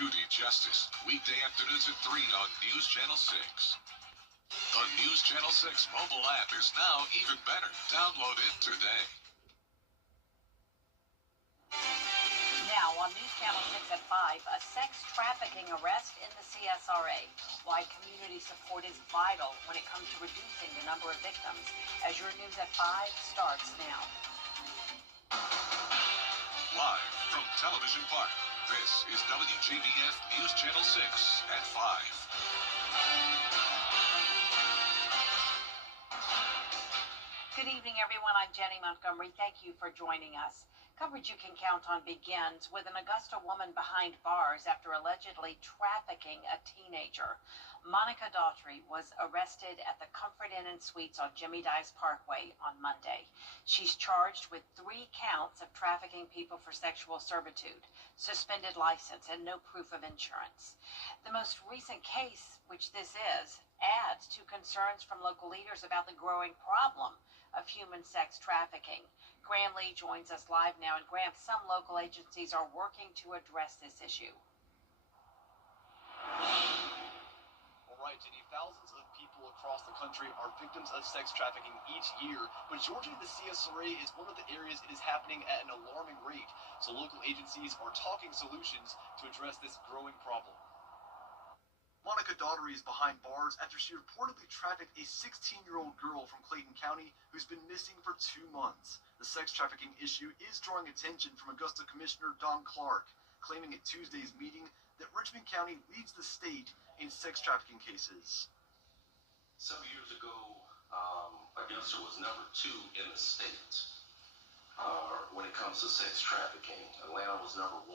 Judy Justice, weekday afternoons at 3 on News Channel 6. The News Channel 6 mobile app is now even better. Download it today. Now on News Channel 6 at 5, a sex trafficking arrest in the CSRA. Why community support is vital when it comes to reducing the number of victims. As your News at 5 starts now. Live from Television Park, this is WJBF News Channel 6 at 5. Good evening, everyone. I'm Jenny Montgomery. Thank you for joining us. Coverage you can count on begins with an Augusta woman behind bars after allegedly trafficking a teenager. Monica Daughtry was arrested at the Comfort Inn and Suites on Jimmy Dice Parkway on Monday. She's charged with 3 counts of trafficking people for sexual servitude, suspended license, and no proof of insurance. The most recent case, which this is, adds to concerns from local leaders about the growing problem of human sex trafficking. Graham Lee joins us live now. And Graham, some local agencies are working to address this issue. All right, Jenny, thousands of people across the country are victims of sex trafficking each year, but Georgia, the CSRA, is one of the areas it is happening at an alarming rate. So local agencies are talking solutions to address this growing problem. Monica Daughtry is behind bars after she reportedly trafficked a 16-year-old girl from Clayton County who's been missing for 2 months. The sex trafficking issue is drawing attention from Augusta Commissioner Don Clark, claiming at Tuesday's meeting that Richmond County leads the state in sex trafficking cases. Some years ago, Augusta was number 2 in the state when it comes to sex trafficking. Atlanta was number 1.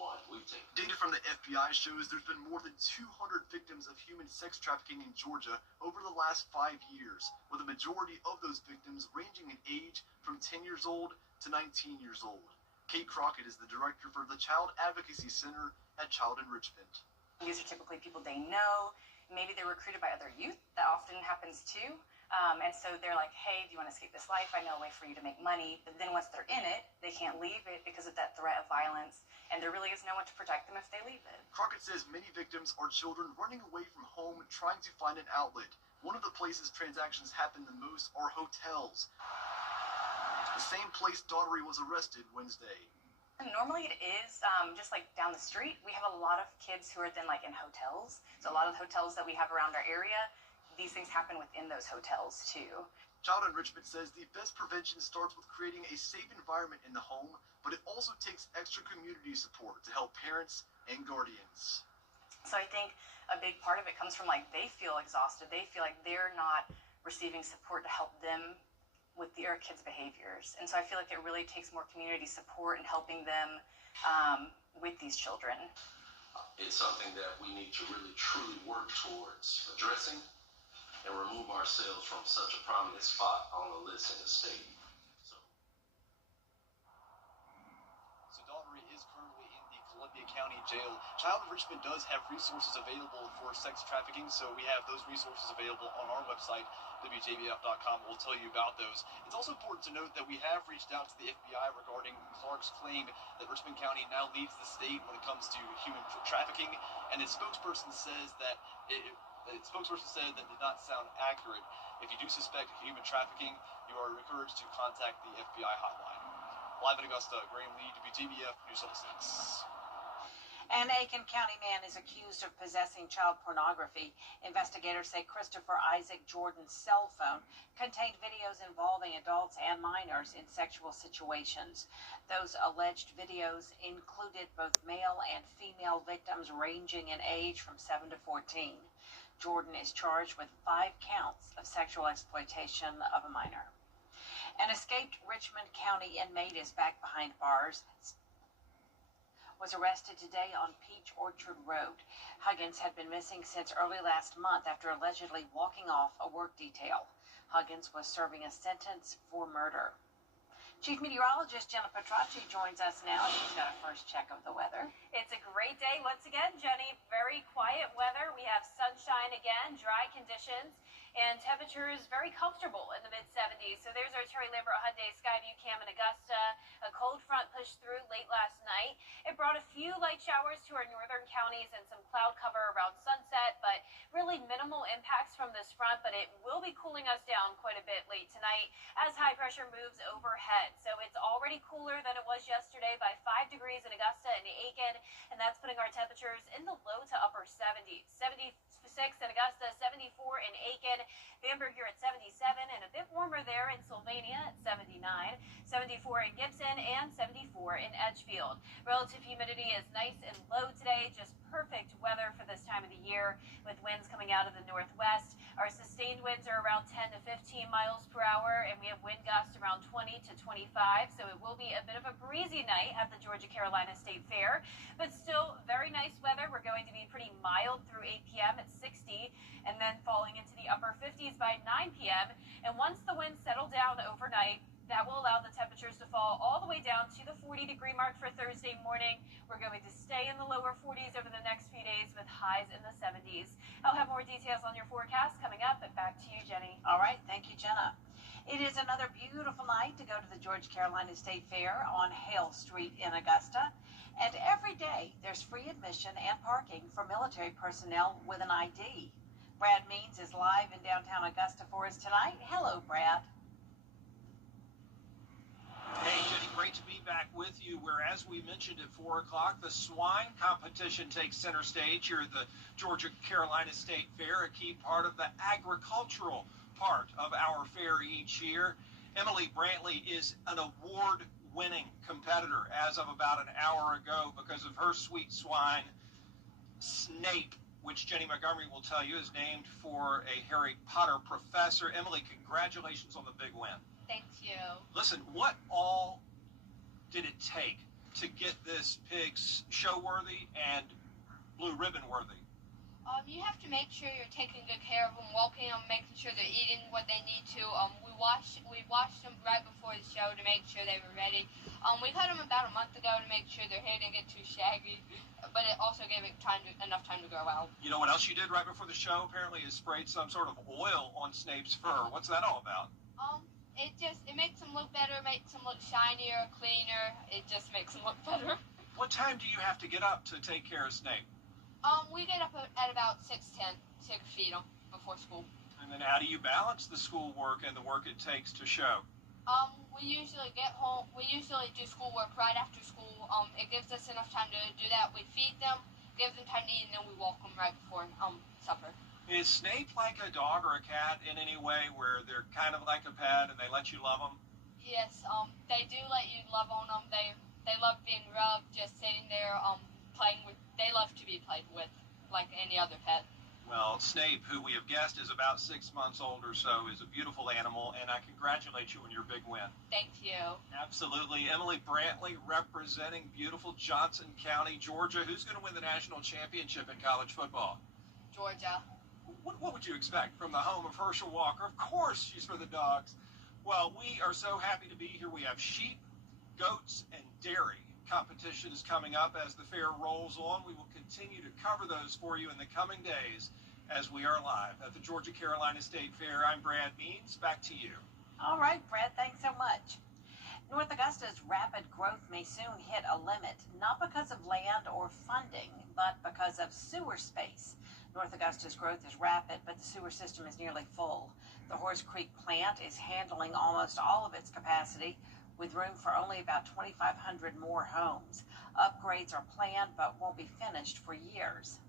Data from the FBI shows there's been more than 200 victims of human sex trafficking in Georgia over the last 5 years, with a majority of those victims ranging in age from 10 years old to 19 years old. Kate Crockett is the director for the Child Advocacy Center at Child Enrichment. These are typically people they know. Maybe they're recruited by other youth. That often happens too. And so they're like, hey, do you want to escape this life? I know a way for you to make money. But then once they're in it, they can't leave it because of that threat of violence. And there really is no one to protect them if they leave it. Crockett says many victims are children running away from home trying to find an outlet. One of the places transactions happen the most are hotels. The same place Daughtry was arrested Wednesday. And normally it is just like down the street. We have a lot of kids who are then like in hotels. So a lot of the hotels that we have around our area, these things happen within those hotels too. Child Enrichment says the best prevention starts with creating a safe environment in the home, but it also takes extra community support to help parents and guardians. So I think a big part of it comes from like they feel exhausted. They feel like they're not receiving support to help them with their kids' behaviors. And so I feel like it really takes more community support and helping them with these children. It's something that we need to really truly work towards addressing and remove ourselves from such a prominent spot on the list in the state. So Daughtry is currently in the Columbia County Jail. Child Enrichment does have resources available for sex trafficking, so we have those resources available on our website, WJBF.com. We'll tell you about those. It's also important to note that we have reached out to the FBI regarding Clark's claim that Richmond County now leads the state when it comes to human trafficking, and its spokesperson says that that did not sound accurate. If you do suspect human trafficking, you are encouraged to contact the FBI hotline. Live in Augusta, Graham Lee, WJBF News 6. An Aiken County man is accused of possessing child pornography. Investigators say Christopher Isaac Jordan's cell phone contained videos involving adults and minors in sexual situations. Those alleged videos included both male and female victims ranging in age from 7 to 14. Jordan is charged with 5 counts of sexual exploitation of a minor. An escaped Richmond County inmate is back behind bars. Was arrested today on Peach Orchard Road. Huggins had been missing since early last month after allegedly walking off a work detail. Huggins was serving a sentence for murder. Chief Meteorologist Jenna Petracci joins us now. She's got a first check of the weather. It's a great day once again, Jenny. Very quiet weather. We have sunshine again, dry conditions, and temperatures very comfortable in the mid-70s. So there's our Terry Lambert Hyundai Skyview Cam in Augusta. A cold front pushed through late last night. It brought a few light showers to our northern counties and some cloud cover around sunset, but really minimal impacts from this front, but it will be cooling us down quite a bit late tonight as high pressure moves overhead. So it's already cooler than it was yesterday by 5 degrees in Augusta and Aiken, and that's putting our temperatures in the low to upper 70s. 76 in Augusta, 74 in Aiken, Bamberg here at 77, and a bit warmer there in Sylvania at 79, 74 in Gibson, and 74 in Edgefield. Relative humidity is nice and low today, just perfect weather for this time of the year with winds coming out of the northwest. Our sustained winds are around 10 to 15 miles per hour, and we have wind gusts around 20 to 25, so it will be a bit of a breezy night at the Georgia-Carolina State Fair, but still very nice weather. We're going to be pretty mild through 8 p.m. at 60, and then falling into the upper 50s by 9 p.m. And once the winds settle down overnight, that will allow the temperatures to fall all the way down to the 40-degree mark for Thursday morning. We're going to stay in the lower 40s over the next few days with highs in the 70s. I'll have more details on your forecast coming up, but back to you, Jenny. All right, thank you, Jenna. It is another beautiful night to go to the Georgia-Carolina State Fair on Hale Street in Augusta. And every day there's free admission and parking for military personnel with an ID. Brad Means is live in downtown Augusta for us tonight. Hello, Brad. Hey, Jenny, great to be back with you, where, as we mentioned at 4 o'clock, the swine competition takes center stage here at the Georgia-Carolina State Fair, a key part of the agricultural part of our fair each year. Emily Brantley is an award-winning competitor as of about an hour ago because of her sweet swine, Snape, which Jenny Montgomery will tell you is named for a Harry Potter professor. Emily, congratulations on the big win. Thank you. Listen, what all did it take to get this pig show-worthy and blue ribbon-worthy? You have to make sure you're taking good care of them, walking them, making sure they're eating what they need to. We washed them right before the show to make sure they were ready. We cut them about a month ago to make sure their hair didn't get too shaggy, but it also gave it enough time to grow out. You know what else you did right before the show, apparently, is sprayed some sort of oil on Snape's fur. What's that all about? It makes them look better, makes them look shinier, cleaner. It just makes them look better. What time do you have to get up to take care of Snape? We get up at about 6:10 to feed them before school. And then how do you balance the schoolwork and the work it takes to show? We usually get home. We usually do schoolwork right after school. It gives us enough time to do that. We feed them, give them time to eat, and then we walk them right before supper. Is Snape like a dog or a cat in any way, where they're kind of like a pet and they let you love them? Yes, they do let you love on them. They love being rubbed, just sitting there, playing with. They love to be played with, like any other pet. Well, Snape, who we have guessed is about 6 months old or so, is a beautiful animal, and I congratulate you on your big win. Thank you. Absolutely. Emily Brantley representing beautiful Johnson County, Georgia. Who's going to win the national championship in college football? Georgia. What would you expect from the home of Herschel Walker? Of course, she's for the dogs. Well, we are so happy to be here. We have sheep, goats, and dairy competitions coming up as the fair rolls on. We will continue to cover those for you in the coming days as we are live at the Georgia-Carolina State Fair. I'm Brad Means. Back to you. All right, Brad, thanks so much. North Augusta's rapid growth may soon hit a limit, not because of land or funding, but because of sewer space. North Augusta's growth is rapid, but the sewer system is nearly full. The Horse Creek plant is handling almost all of its capacity, with room for only about 2,500 more homes. Upgrades are planned, but won't be finished for years.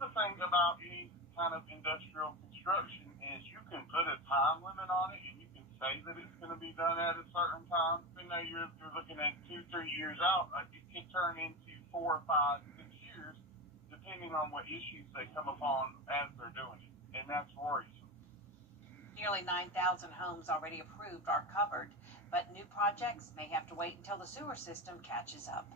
The thing about any kind of industrial construction is you can put a time limit on it, and you can say that it's going to be done at a certain time. Even though you're looking at 2-3 years out, it can turn into 4 or 5, 6 years, depending on what issues they come upon as they're doing it, and that's worrisome. Nearly 9,000 homes already approved are covered, but new projects may have to wait until the sewer system catches up.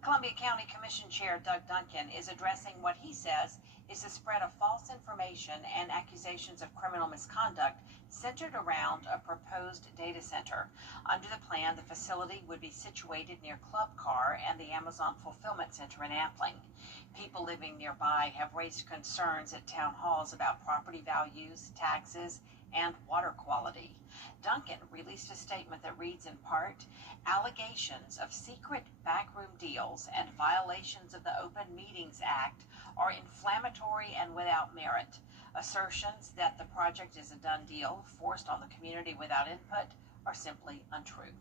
Columbia County Commission Chair Doug Duncan is addressing what he says is the spread of false information and accusations of criminal misconduct centered around a proposed data center. Under the plan, the facility would be situated near Club Car and the Amazon Fulfillment Center in Appling. People living nearby have raised concerns at town halls about property values, taxes, and water quality. Duncan released a statement that reads in part, allegations of secret backroom deals and violations of the Open Meetings Act are inflammatory and without merit. Assertions that the project is a done deal forced on the community without input are simply untrue.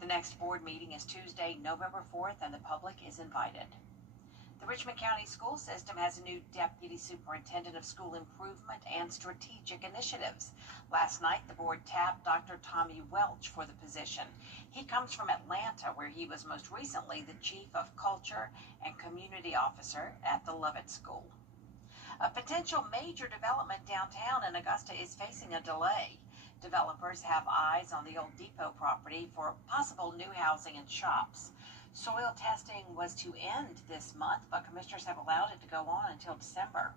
The next board meeting is Tuesday, November 4th, and the public is invited. The Richmond County School System has a new Deputy Superintendent of School Improvement and Strategic Initiatives. Last night, the board tapped Dr. Tommy Welch for the position. He comes from Atlanta, where he was most recently the Chief of Culture and Community Officer at the Lovett School. A potential major development downtown in Augusta is facing a delay. Developers have eyes on the old depot property for possible new housing and shops. Soil testing was to end this month, but commissioners have allowed it to go on until December.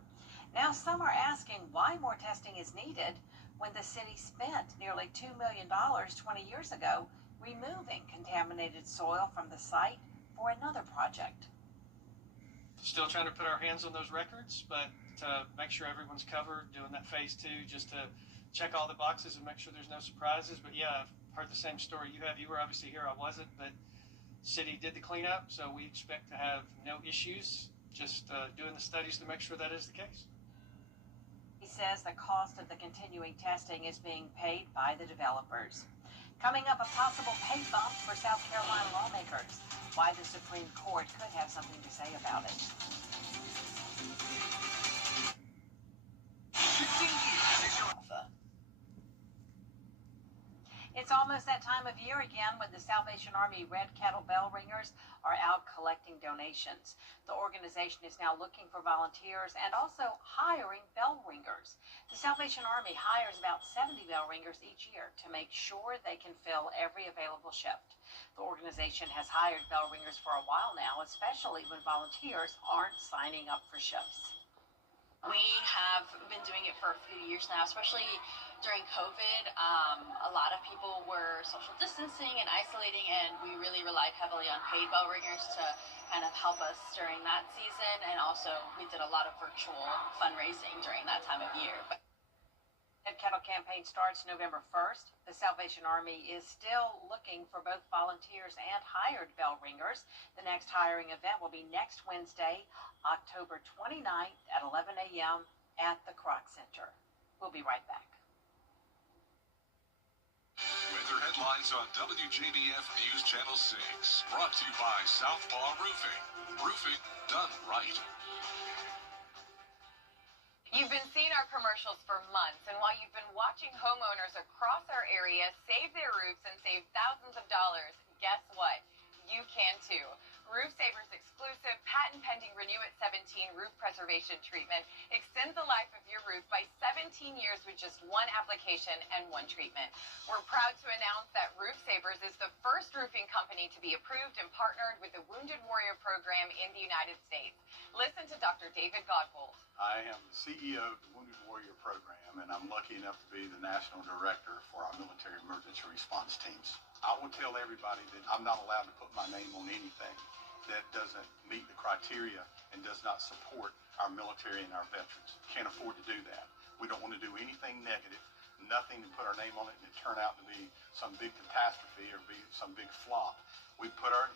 Now, some are asking why more testing is needed when the city spent nearly $2 million 20 years ago removing contaminated soil from the site for another project. Still trying to put our hands on those records, but to make sure everyone's covered, doing that phase 2, just to check all the boxes and make sure there's no surprises. But yeah, I've heard the same story you have. You were obviously here, I wasn't, but city did the cleanup, so we expect to have no issues, just doing the studies to make sure that is the case. He says the cost of the continuing testing is being paid by the developers. Coming up, a possible pay bump for South Carolina lawmakers. Why the Supreme Court could have something to say about it. 15 years is your... It's almost that time of year again when the Salvation Army Red Kettle Bell Ringers are out collecting donations. The organization is now looking for volunteers and also hiring bell ringers. The Salvation Army hires about 70 bell ringers each year to make sure they can fill every available shift. The organization has hired bell ringers for a while now, especially when volunteers aren't signing up for shifts. We have been doing it for a few years now, especially during COVID. A lot of people were social distancing and isolating, and we really relied heavily on paid bell ringers to kind of help us during that season. And also, we did a lot of virtual fundraising during that time of year. The Kettle campaign starts November 1st. The Salvation Army is still looking for both volunteers and hired bell ringers. The next hiring event will be next Wednesday, October 29th at 11 a.m. at the Kroc Center. We'll be right back. Weather headlines on WJBF News Channel 6. Brought to you by Southpaw Roofing. Roofing done right. You've been seeing our commercials for months, and while you've been watching homeowners across our area save their roofs and save thousands of dollars, guess what? You can too. Roof Saver's exclusive patent-pending Renew at 17 roof preservation treatment extends the life of your roof by 17 years with just one application and one treatment. We're proud to announce that Roof Savers is the first roofing company to be approved and partnered with the Wounded Warrior Program in the United States. Listen to Dr. David Godbold. I am the CEO of the Wounded Warrior Program, and I'm lucky enough to be the National Director for our military emergency response teams. I will tell everybody that I'm not allowed to put my name on anything that doesn't meet the criteria and does not support our military and our veterans. Can't afford to do that. We don't want to do anything negative, nothing to put our name on it and it turn out to be some big catastrophe or be some big flop. We put our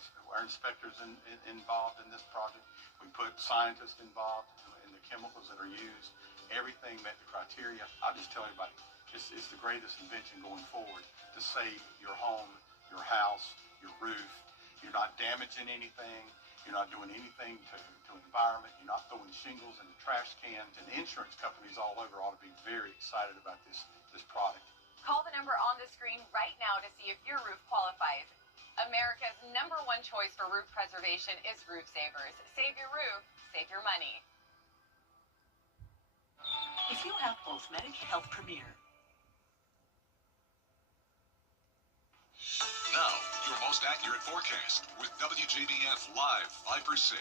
inspectors involved in this project. We put scientists involved in the chemicals that are used. Everything met the criteria. I'll just tell everybody, it's the greatest invention going forward to save your home, your house, your roof. You're not damaging anything. You're not doing anything to the environment. You're not throwing shingles in the trash cans. And insurance companies all over ought to be very excited about this product. Call the number on the screen right now to see if your roof qualifies. America's #1 choice for roof preservation is Roof Savers. Save your roof, save your money. If you have both Medicaid Health Premier. Now, your most accurate forecast with WJBF Live 5 for 6.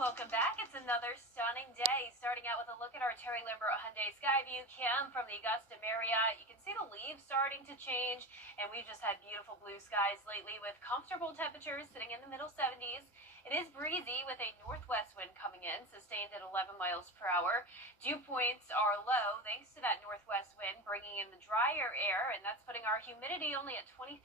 Welcome back. It's another stunning day. Starting out with a look at our Terry Lambert Hyundai Skyview cam from the Augusta Marriott. You can see the leaves starting to change, and we've just had beautiful blue skies lately with comfortable temperatures sitting in the middle 70s. It is breezy with a northwest wind coming in, sustained at 11 miles per hour. Dew points are low thanks to that northwest wind, bringing bringing in the drier air, and that's putting our humidity only at 23%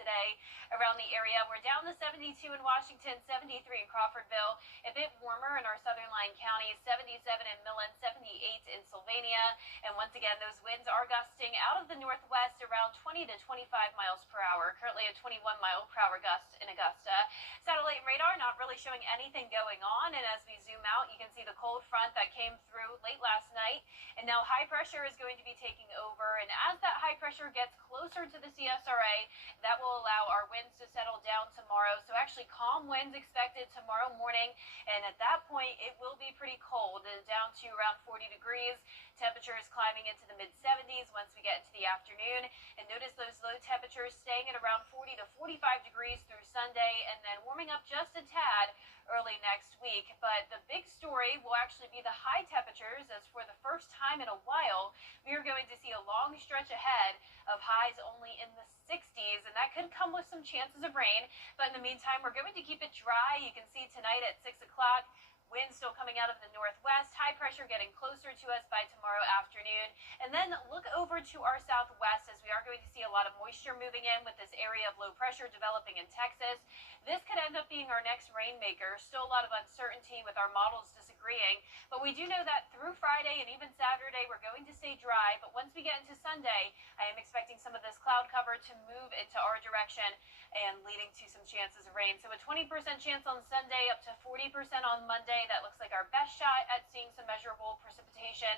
today around the area. We're down to 72 in Washington, 73 in Crawfordville, a bit warmer in our southern line counties, 77 in Millen, 78 in Sylvania. And once again, those winds are gusting out of the northwest around 20 to 25 miles per hour, currently a 21 mile per hour gust in Augusta. Satellite radar not really showing anything going on, and as we zoom out, you can see the cold front that came through late last night, and now high pressure is going to be taking over, and as that high pressure gets closer to the CSRA, that will allow our winds to settle down tomorrow. So actually calm winds expected tomorrow morning, and at that point it will be pretty cold, down to around 40 degrees. Temperatures climbing into the mid-70s once we get into the afternoon, and notice those low temperatures staying at around 40 to 45 degrees through Sunday, and then warming up just a tad early next week. But the big story will actually be the high temperatures, as for the first time in a while, we are going to see a long stretch ahead of highs only in the 60s, and that could come with some chances of rain. But in the meantime, we're going to keep it dry. You can see tonight at 6 o'clock, winds still coming out of the northwest, high pressure getting closer to us by tomorrow afternoon. And then look over to our southwest, as we are going to see a lot of moisture moving in with this area of low pressure developing in Texas. This could end up being our next rainmaker. Still a lot of uncertainty with our models disagreeing, but we do know that through Friday and even Saturday we're going to stay dry. But once we get into Sunday, I am expecting some of this cloud cover to move into our direction and leading to some chances of rain. So a 20% chance on Sunday, up to 40% on Monday. That looks like our best shot at seeing some measurable precipitation.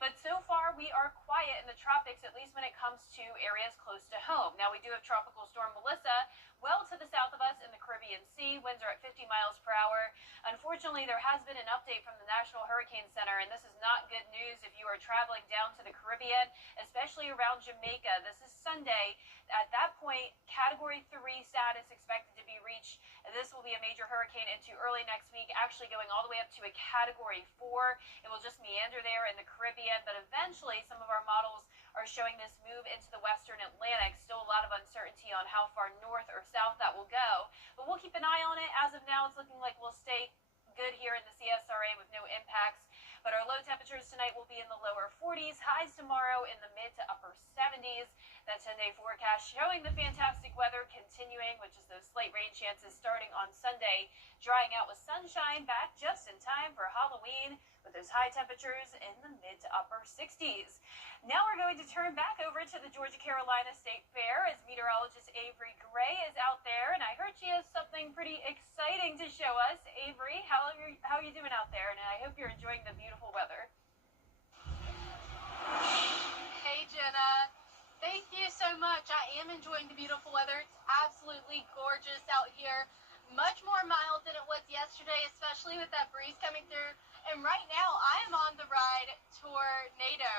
But so far we are quiet in the tropics, at least when it comes to areas close to home. Now we do have Tropical Storm Melissa well to the south of us in the Caribbean Sea. Winds are at 50 miles per hour. Unfortunately, there has been an update from the National Hurricane Center, and this is not good news if you are traveling down to the Caribbean, especially around Jamaica. This is Sunday. At that point, Category 3 status expected to be reached. This will be a major hurricane into early next week, actually going all the way up to a Category 4. It will just meander there in the Caribbean, but eventually some of our models are showing this move into the western Atlantic. Still a lot of uncertainty on how far north or south that will go, but we'll keep an eye on it. As of now, it's looking like we'll stay good here in the CSRA with no impacts. But our low temperatures tonight will be in the lower 40s, highs tomorrow in the mid to upper 70s. That 10-day forecast showing the fantastic weather continuing, which is those slight rain chances starting on Sunday, drying out with sunshine back just in time for Halloween, with those high temperatures in the mid to upper 60s. Now we're going to turn back over to the Georgia-Carolina State Fair, as meteorologist Avery Gray is out there, and I heard she has something pretty exciting to show us. Avery, how are you doing out there? And I hope you're enjoying the beautiful weather. Hey, Jenna. Thank you so much. I am enjoying the beautiful weather. It's absolutely gorgeous out here. Much more mild than it was yesterday, especially with that breeze coming through. And right now, I am on the ride Tornado,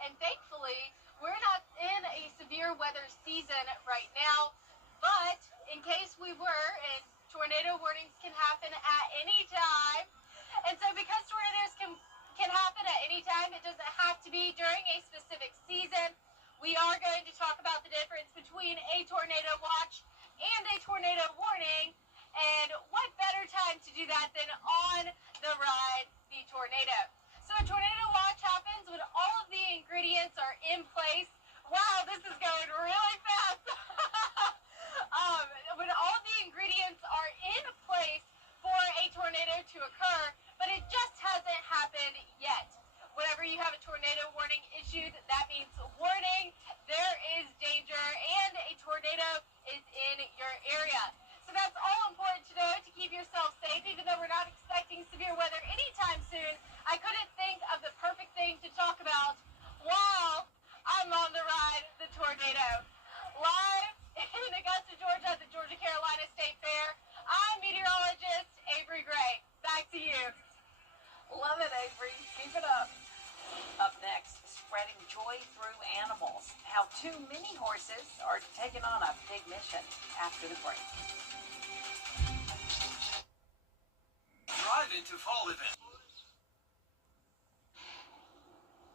And thankfully, we're not in a severe weather season right now. But in case we were, and tornado warnings can happen at any time. And so because tornadoes can happen at any time, it doesn't have to be during a specific season. We are going to talk about the difference between a tornado watch and a tornado warning. And what better time to do that than on the ride, the Tornado. So a tornado watch happens when all of the ingredients are in place. Wow, this is going really fast. When all of the ingredients are in place for a tornado to occur, but it just hasn't happened yet. Whenever you have a tornado warning issued, that means warning, there is danger, and a tornado is in your area. So that's all important to know to keep yourself safe, even though we're not expecting severe weather anytime soon. I couldn't think of the perfect thing to talk about while I'm on the ride, the Tornado. Live in Augusta, Georgia, at the Georgia-Carolina State Fair, I'm meteorologist Avery Gray. Back to you. Love it, Avery. Keep it up. Up next, spreading joy through animals. How two mini horses are taking on a big mission after the break. Drive into fall event.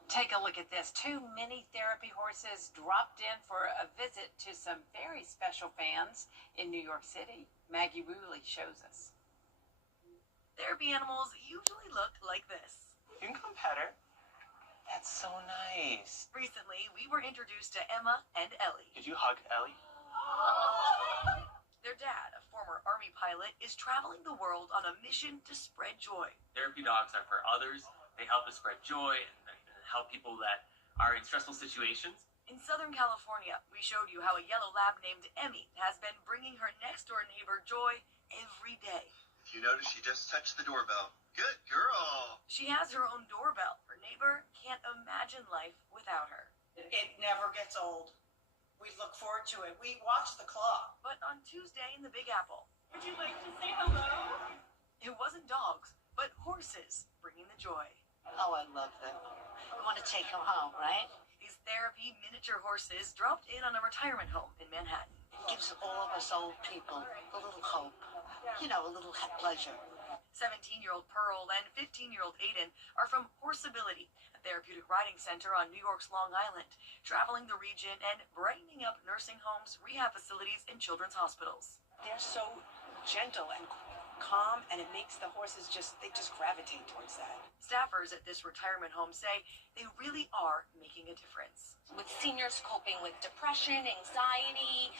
Take a look at this. Two mini therapy horses dropped in for a visit to some very special fans in New York City. Maggie Woolley shows us. Therapy animals usually look like this. You can come pet her. That's That's so nice. Recently, we were introduced to Emma and Ellie. Did you hug Ellie? Their dad, a former Army pilot, is traveling the world on a mission to spread joy. Therapy dogs are for others. They help us spread joy and help people that are in stressful situations. In Southern California, we showed you how a yellow lab named Emmy has been bringing her next-door neighbor joy every day. If you notice, she just touched the doorbell. Good girl. She has her own doorbell. Her neighbor can't imagine life without her. It never gets old. We look forward to it. We watch the clock. But on Tuesday in the Big Apple, Would you like to say hello? it wasn't dogs, but horses bringing the joy. Oh, I love them. We want to take them home, right? These therapy miniature horses dropped in on a retirement home in Manhattan. It gives all of us old people a little hope. You know, a little pleasure. 17-year-old Pearl and 15-year-old Aiden are from Horseability, a therapeutic riding center on New York's Long Island, traveling the region and brightening up nursing homes, rehab facilities, and children's hospitals. They're so gentle and calm, and it makes the horses they just gravitate towards that. Staffers at this retirement home say they really are making a difference. With seniors coping with depression, anxiety,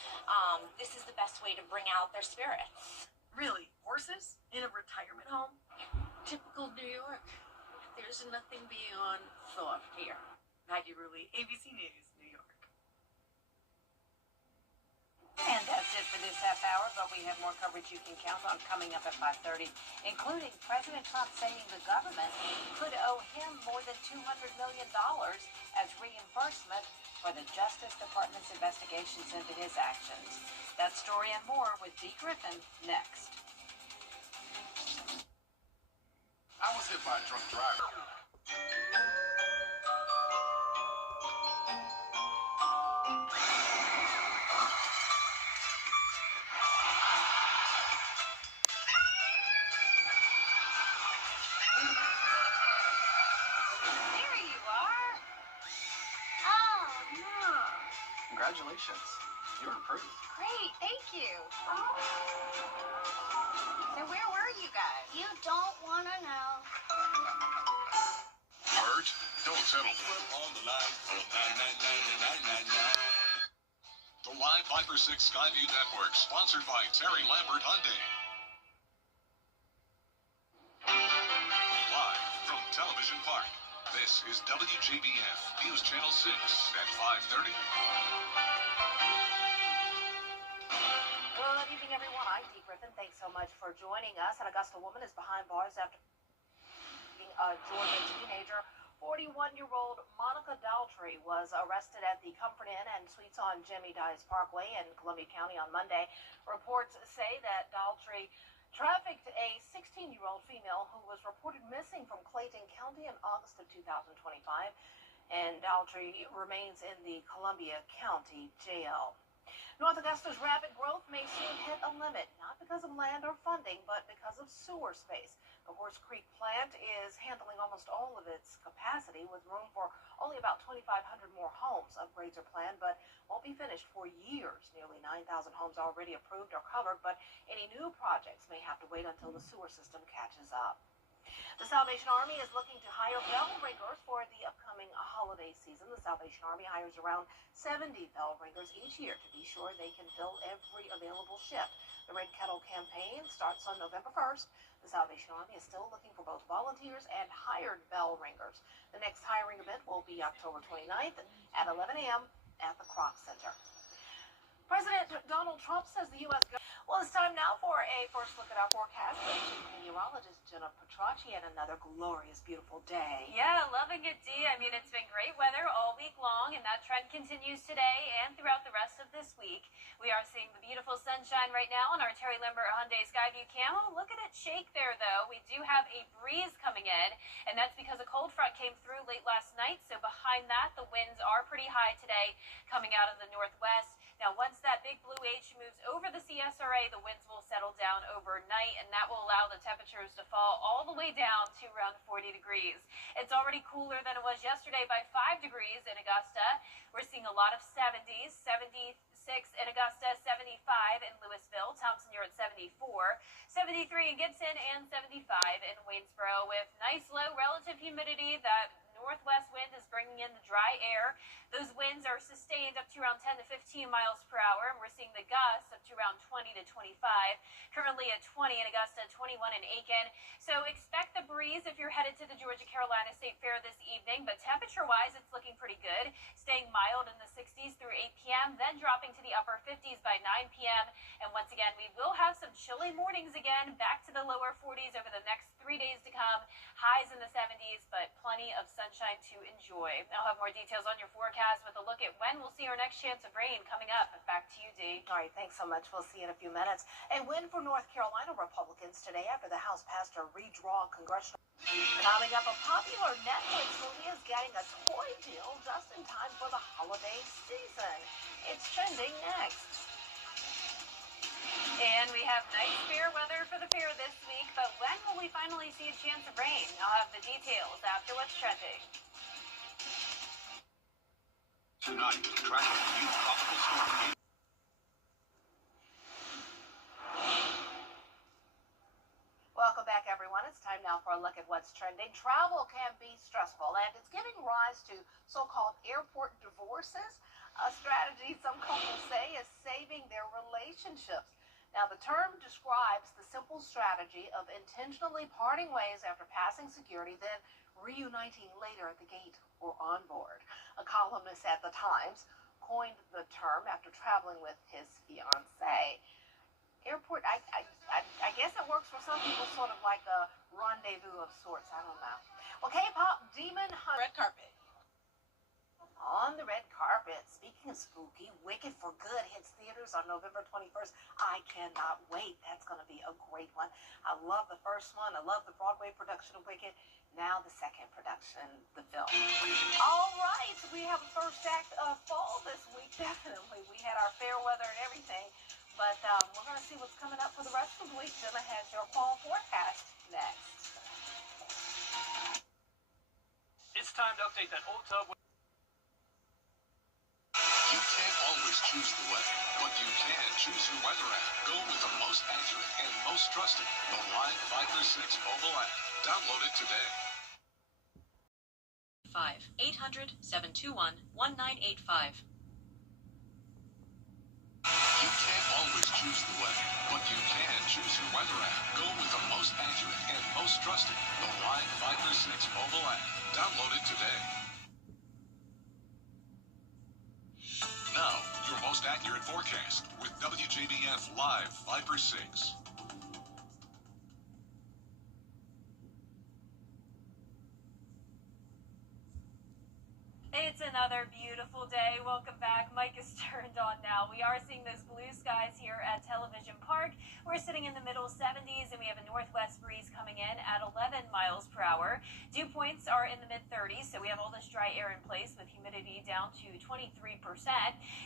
this is the best way to bring out their spirits. Really, horses in a retirement home? Typical New York. There's nothing beyond thought here. Maggie Rulli, ABC News, New York. And that's it for this half hour, but we have more coverage you can count on coming up at 5:30, including President Trump saying the government could owe him more than $200 million as reimbursement for the Justice Department's investigations into his actions. That story and more with Dee Griffin next. I was hit by a drunk driver. There you are. Oh, no. Congratulations. You're improved. Great, thank you. So where were you guys? You don't want to know. Bert, don't settle for on the line for 9999999. The Live Viper 6 Skyview Network, sponsored by Terry Lambert Hyundai. Live from Television Park, this is WJBF News Channel 6 at 5:30. Good evening, everyone. I'm Dee Griffin. Thanks so much for joining us. An Augusta woman is behind bars after being a Georgia teenager. 41-year-old Monica Daltrey was arrested at the Comfort Inn and Suites on Jimmy Dice Parkway in Columbia County on Monday. Reports say that Daltrey trafficked a 16-year-old female who was reported missing from Clayton County in August of 2025, and Daltrey remains in the Columbia County Jail. North Augusta's rapid growth may soon hit a limit, not because of land or funding, but because of sewer space. The Horse Creek plant is handling almost all of its capacity, with room for only about 2,500 more homes. Upgrades are planned, but won't be finished for years. Nearly 9,000 homes already approved or covered, but any new projects may have to wait until the sewer system catches up. The Salvation Army is looking to hire bell ringers for the upcoming holiday season. The Salvation Army hires around 70 bell ringers each year to be sure they can fill every available shift. The Red Kettle campaign starts on November 1st. The Salvation Army is still looking for both volunteers and hired bell ringers. The next hiring event will be October 29th at 11 a.m. at the Kroc Center. President Donald Trump says the U.S. Well, it's time now for a first look at our forecast. Meteorologist Jenna Petracci had another glorious, beautiful day. Yeah, loving it, Dee. I mean, it's been great weather all week long, and that trend continues today and throughout the rest of this week. We are seeing the beautiful sunshine right now on our Terry Lambert Hyundai Skyview cam. Oh, look at it shake there, though. We do have a breeze coming in, and that's because a cold front came through late last night. So behind that, the winds are pretty high today coming out of the northwest. Now, once that big blue H moves over the CSRA, the winds will settle down overnight, and that will allow the temperatures to fall all the way down to around 40 degrees. It's already cooler than it was yesterday by 5 degrees in Augusta. We're seeing a lot of 70s, 76 in Augusta, 75 in Louisville. Thompson, you're at 74, 73 in Gibson, and 75 in Waynesboro with nice low relative humidity. That northwest wind is bringing in the dry air. Those winds are sustained up to around 10 to 15 miles per hour, and we're seeing the gusts up to around 20 to 25. Currently at 20 in Augusta, 21 in Aiken. So expect the breeze if you're headed to the Georgia-Carolina State Fair this evening, but temperature-wise, it's looking pretty good, staying mild in the 60s through 8 p.m., then dropping to the upper 50s by 9 p.m. And once again, we will have some chilly mornings again, back to the lower 40s over the next 3 days to come, highs in the 70s, but plenty of sunshine to enjoy. I'll have more details on your forecast with a look at when we'll see our next chance of rain coming up. Back to you, Dee. All right, thanks so much. We'll see you in a few minutes. A win for North Carolina Republicans today after the House passed a redraw congressional. Coming up, a popular Netflix movie is getting a toy deal just in time for the holiday season. It's trending next. And we have nice fair weather for the fair this week, but when will we finally see a chance of rain? I'll have the details after what's trending. Tonight, traffic new tropical storm. Welcome back, everyone. It's time now for a look at what's trending. Travel can be stressful, and it's giving rise to so-called airport divorces, a strategy some couples say is saving their relationships. Now, the term describes the simple strategy of intentionally parting ways after passing security, then reuniting later at the gate or on board. A columnist at the Times coined the term after traveling with his fiancée. Airport, I guess it works for some people, sort of like a rendezvous of sorts. I don't know. Well, K-pop demon red carpet. On the red carpet, speaking of spooky, Wicked for Good hits theaters on November 21st. I cannot wait. That's going to be a great one. I love the first one. I love the Broadway production of Wicked. Now the second production, the film. All right, we have a first act of fall this week, definitely. We had our fair weather and everything, but we're going to see what's coming up for the rest of the week. Jenna has your fall forecast next. It's time to update that old tub. You can't always choose the weather, but you can choose your weather app. Go with the most accurate and most trusted, the Live Viper 6 mobile app. Download it today. 800-721-1985. You can't always choose the weather, but you can choose your weather app. Go with the most accurate and most trusted, the Live Viper 6 mobile app. Download it today. Now, your most accurate forecast with WJBF Live Viper 6. It's another beautiful day. Welcome back. Mike is turned on now. We are seeing those blue skies here at Television Park. We're sitting in the middle 70s, and we have a northwest breeze coming in at 11 miles per hour. Dew points are in the mid-30s, so we have all this dry air in place with humidity down to 23%.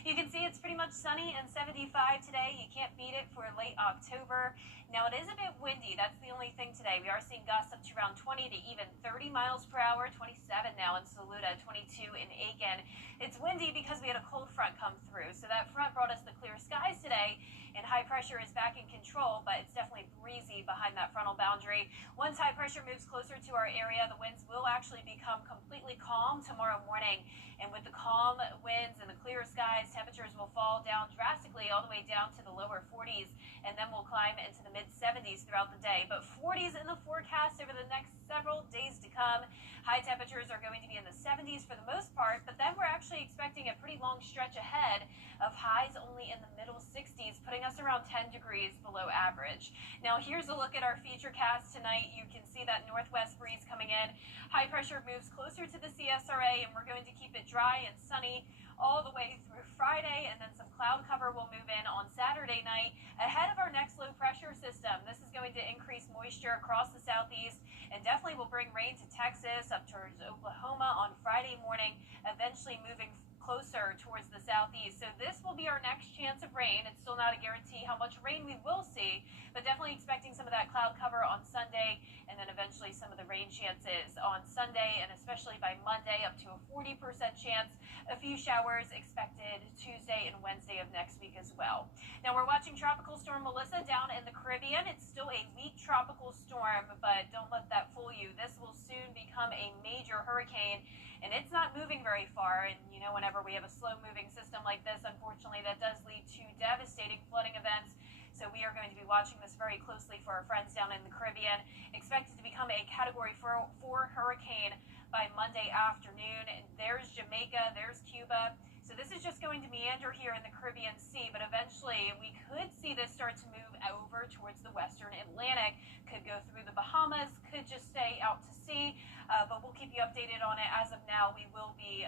You can see it's pretty much sunny and 75 today. You can't beat it for late October. Now, it is a bit windy. That's the only thing today. We are seeing gusts up to around 20 to even 30 miles per hour, 27 now in Saluda, 22 in Aiken. It's windy because we had a cold front come through, so that front brought us the clear skies today, and high pressure is back in control, but it's definitely breezy behind that frontal boundary. Once high pressure moves closer to our area, the winds will actually become completely calm tomorrow morning, and with the calm winds and the clear skies, temperatures will fall down drastically all the way down to the lower 40s, and then we'll climb into the mid-70s throughout the day. But 40s in the forecast over the next several days to come. High temperatures are going to be in the 70s for the most part, but then we're actually expecting a pretty long stretch ahead of highs only in the middle 60s, putting us around 10 degrees below average. Now, here's a look at our feature cast tonight. You can see that northwest breeze coming in. High pressure moves closer to the CSRA, and we're going to keep it dry and sunny all the way through Friday, and then some cloud cover will move in on Saturday night ahead of our next low pressure system. This is going to increase moisture across the southeast and definitely will bring rain to Texas up towards Oklahoma on Friday morning, eventually moving closer towards the southeast. So this will be our next chance of rain. It's still not a guarantee how much rain we will see, but definitely expecting some of that cloud cover on Sunday, and then eventually some of the rain rain chances on Sunday and especially by Monday, up to a 40% chance. A few showers expected Tuesday and Wednesday of next week as well. Now we're watching Tropical Storm Melissa down in the Caribbean. It's still a weak tropical storm, but don't let that fool you. This will soon become a major hurricane, and it's not moving very far. And you know, whenever we have a slow-moving system like this, unfortunately, that does lead to devastating flooding events. So we are going to be watching this very closely for our friends down in the Caribbean. Expected to become a Category 4 hurricane by Monday afternoon. And there's Jamaica, there's Cuba. So this is just going to meander here in the Caribbean Sea, but eventually we could see this start to move over towards the western Atlantic. Could go through the Bahamas, could just stay out to sea, but we'll keep you updated on it. As of now, we will be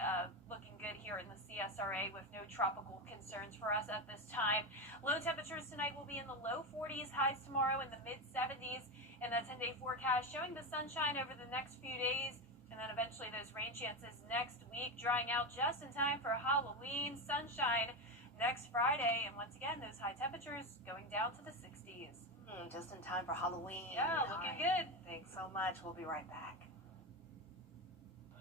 looking good here in the CSRA with no tropical concerns for us at this time. Low temperatures tonight will be in the low 40s, highs tomorrow in the mid 70s, and that 10-day forecast showing the sunshine over the next few days. And then eventually those rain chances next week, drying out just in time for Halloween, sunshine next Friday. And once again, those high temperatures going down to the 60s. Just in time for Halloween. Yeah, looking good. Thanks so much. We'll be right back.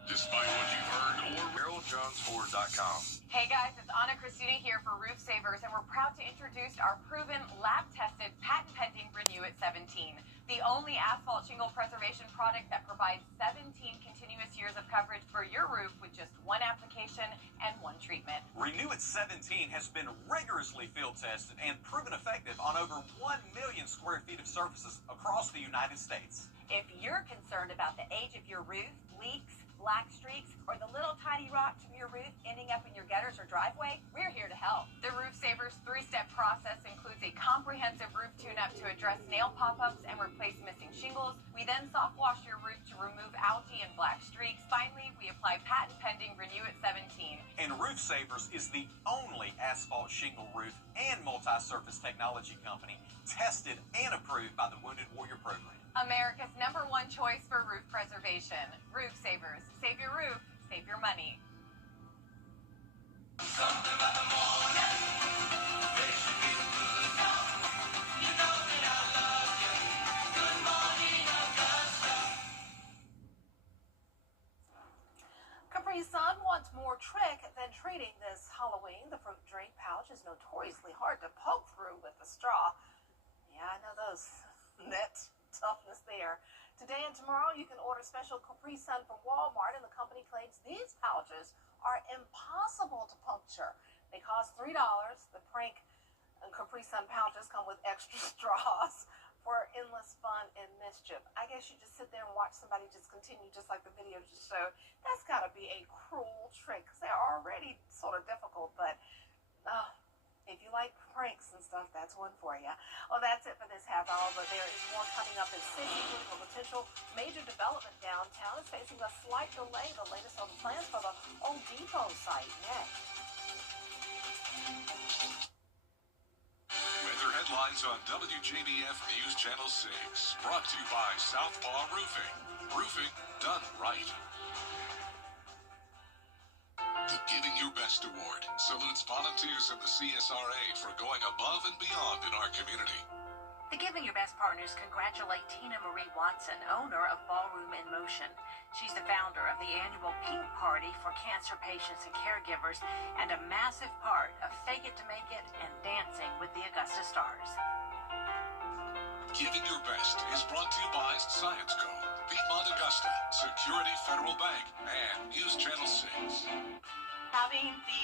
Despite what you've heard, or HaroldJohnsFord.com. Hey guys, it's Anna Christina here for Roof Savers, and we're proud to introduce our proven, lab-tested, patent-pending Renew at 17, the only asphalt shingle preservation product that provides 17 continuous years of coverage for your roof with just one application and one treatment. Renew at 17 has been rigorously field tested and proven effective on over 1 million square feet of surfaces across the United States. If you're concerned about the age of your roof, leaks, black streaks, or the little tiny rocks from your roof ending up in your gutters or driveway, we're here to help. The Roof Savers 3-step process includes a comprehensive roof tune-up to address nail pop-ups and replace missing shingles. We then soft wash your roof to remove algae and black streaks. Finally, we apply patent-pending Renew at 17. And Roof Savers is the only asphalt shingle roof and multi-surface technology company tested and approved by the Wounded Warrior Program. America's #1 choice for roof preservation. Roof Savers. Save your roof, save your money. Something about the morning makes you feel good now. You know that I love you. Good morning, Augusta. Capri Sun wants more trick than treating this Halloween. The fruit drink pouch is notoriously hard to poke through with a straw. Yeah, I know those. That toughness there. Today and tomorrow, you can order special Capri Sun from Walmart, and the company claims these pouches are impossible to puncture. They cost $3. The prank Capri Sun pouches come with extra straws for endless fun and mischief. I guess you just sit there and watch somebody just continue, just like the video just showed. That's got to be a cruel trick, because they're already sort of difficult, but if you like pranks and stuff, that's one for you. Well, that's it for this half hour, but there is more coming up in City, including a potential major development downtown. It's facing a slight delay. The latest on the plans for the Home Depot site next. Weather headlines on WJBF News Channel 6. Brought to you by Southpaw Roofing. Roofing done right. The Giving Your Best Award salutes volunteers in the CSRA for going above and beyond in our community. The Giving Your Best partners congratulate Tina Marie Watson, owner of Ballroom in Motion. She's the founder of the annual Pink Party for cancer patients and caregivers, and a massive part of Fake It to Make It and Dancing with the Augusta Stars. Giving Your Best is brought to you by Science Co., Piedmont Augusta, Security Federal Bank, and News Channel 6. Having the